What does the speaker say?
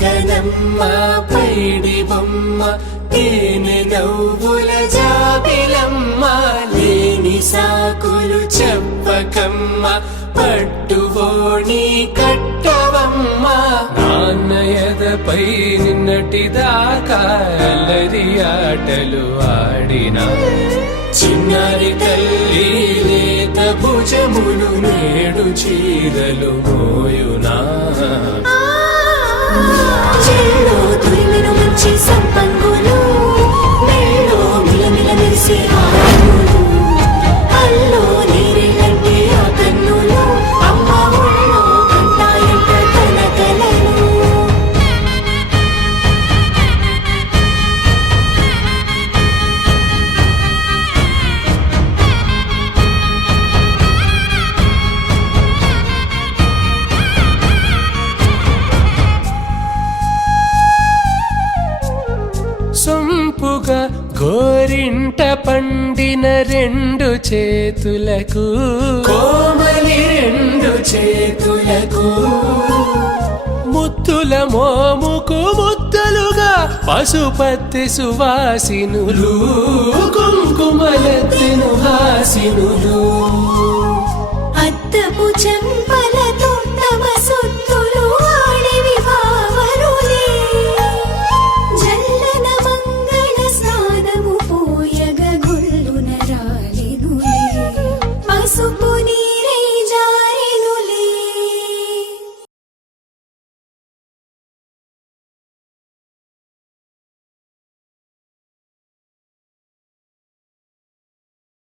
కనమ్మ పైడి బొమ్మ తేనె నవ్వుల జాబిలమ్మ లేని సాకులు చెప్పకమ్మ పట్టువోణి కట్టవమ్మ నాన్నయదపై నిన్నటిదాకా అల్లరి ఆటలు ఆడినా చిన్నారి తల్లి లేత భుజములు నేడు చీరలు మోయునా చెల్లో తురిమిను మంచి సంపంగులు మెల్లో మిలమిల మెరిసే హారములు అల్లో నీరేలంటే ఆ కన్నులు అమ్మ ఒళ్ళో కంటాయంట తన కలలు సొంపుగా గోరింట పండిన రెండు చేతులకు కోమలి రెండు చేతులకు ముత్తుల మోముకు ముద్దలుగా పశుపతి సువాసినులు కుంకుమలెత్తిను హాసినులు అద్దపు చెంపల